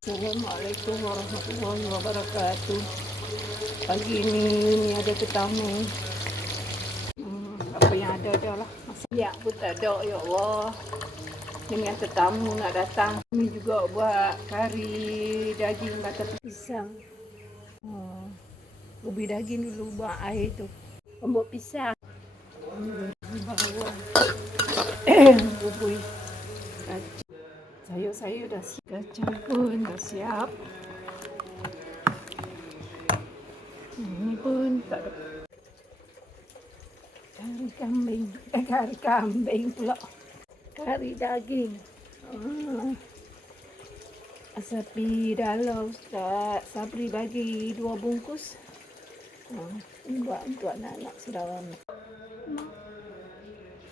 Assalamualaikum warahmatullahi wabarakatuh. Pagi ni ada tetamu. Apa yang ada lah. Siap pun tak ada, ya Allah. Dengan tetamu nak datang. Kami juga buat kari daging batang pisang. Ubi daging dulu buat air tu. Lombok pisang. Bawang. Bubui. Sayur dah siap. Kacang pun dah siap. Ini pun tak ada. Kari kambing pula. Kari daging. Sapi dalam Ustaz Sabri bagi 2 bungkus. Ini buat untuk anak-anak saudara.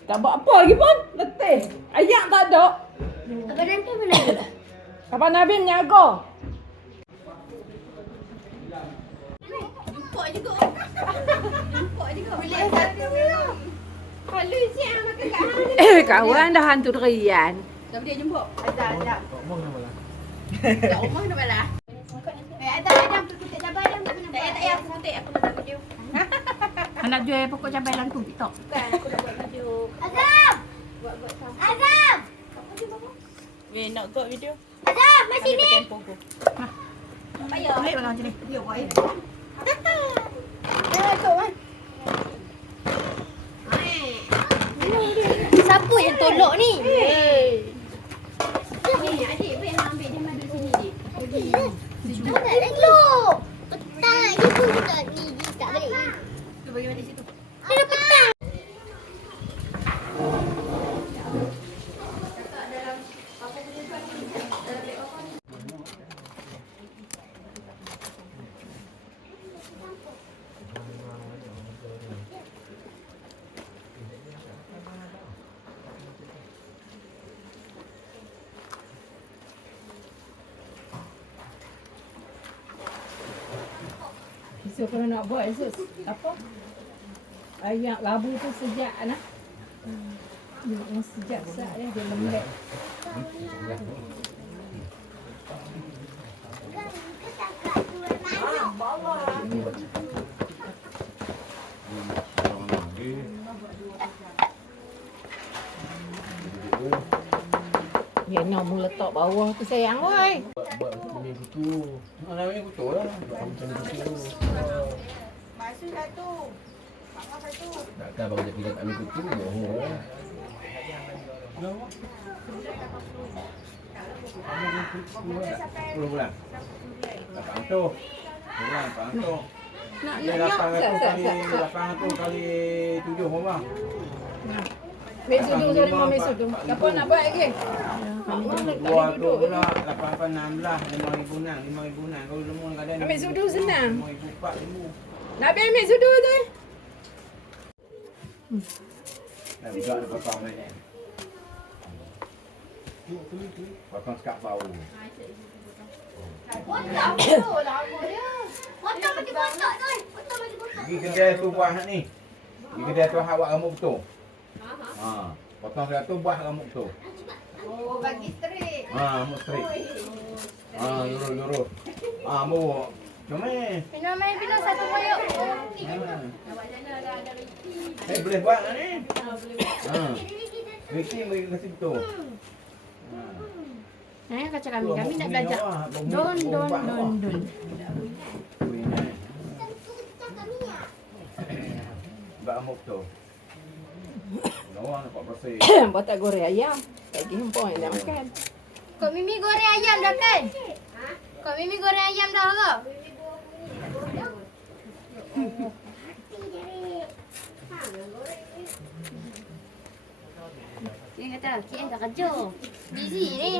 Tak buat apa lagi pun. Letih. Ayak tak ada. Abang Nabi mana ada? Abang Nabi menyaga. Jumpa juga. Boleh satu belum? Kalau siap makan kat hang. Kawan dah hantu derian. Dah dia jumpa. Ada. Kat rumah nak balas. Kat rumah nak balas. Ada putih cabai ada. Tak payah aku putih aku nak buat video. Anak jual pokok cabai langkung TikTok. Bukan aku nak buat video. Azam. Buat Azam. Apa dia bapa? Nak buat video? Azam, mai sini. Tempo aku. Payah. Ambil belakang sini. Dia buat air. Tu kan. Siapa yang tolak ni? Ni adik apa yang ambil dia madu sini dik? Tak lagi. Petang je pun tak ni tak balik. Tu bagi madu situ. Dia dah petang. So kalau nak buat esok apa? Ayak labu tu sejak anak. Yang sejak sat dia lembek. Ya nak mula letak bawah tu sayang oi. Buat kuning kutu. Namanya kutu lah. Buat macam kutu. Masuk satu. Pangah satu. Takkan baru jadi kita tak ambil kutu. Bohong. Berapa bulan? 800. Bulan 800. Nak 800 kali 7 berapa? Mek sudu saya lima mek sudu. Apa nak buat lagi? Buat tu pula 816 5,000 kalau semua kadang Ambil sudu senang. 5,000 4,000. Nak ambil sudu tu. Dah juga ada potong ni. Potong sekat bau. Potong tu lama dia. Potong bagi potong tu. Potong bagi potong. Pergi kedai tu buat hak ni. Pergi kedai tu hak buat rambut betul. Potong sekat tu buat rambut betul. Oh, bagi straight. Rambut straight. Lurus. Mu. Comel. Minum air bila satu koyok. Boleh buat tak ni? Riki bagi kasi betul. Kacang kami nak belajar. Don. Buat rambut betul. Orang nampak bersih. Buat tak goreng ayam. Bagi hempong yang dah makan. Kok Mimi goreng ayam dah kan? Kok Mimi goreng ayam dah ke? Dia kata, KL dah kerja. Busy ni.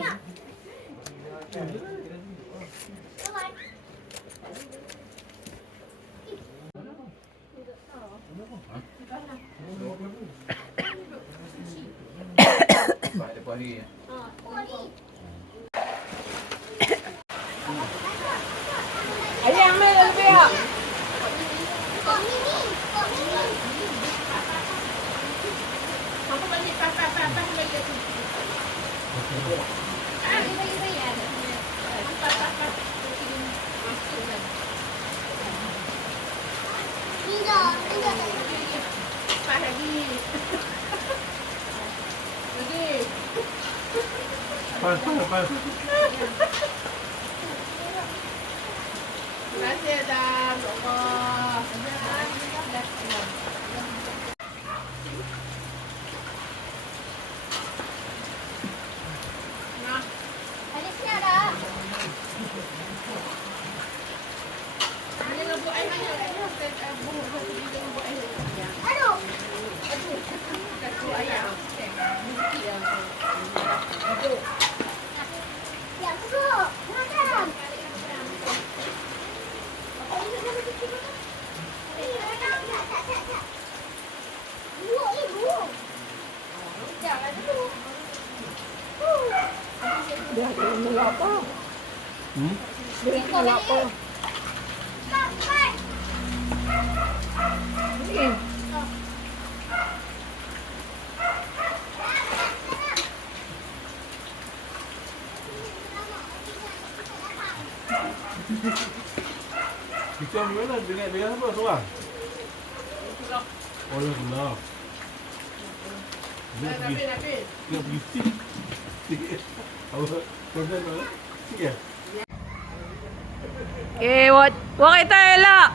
Buat depan ni. Ayam ambil lebih tak? Kok Mimi. Apa balik pas lagi tu. Bayi ada. Lepas. Terima kasih Adam. Allah. Ada sini ada. Mana nak buat air banyak? Saya buat satu bidang buat air. Aduh. Satu ayam. Mesti yang Ya, masuk. Makan. Dia ada mula apa? Dia mula apa? Ni. Kita ambil mana? Dengan apa? Seorang? Oh, ya benar. Dia pergi. Nabil. Dia pergi sikit. Awak konsen mana? Sikit. Okay, what kita elak?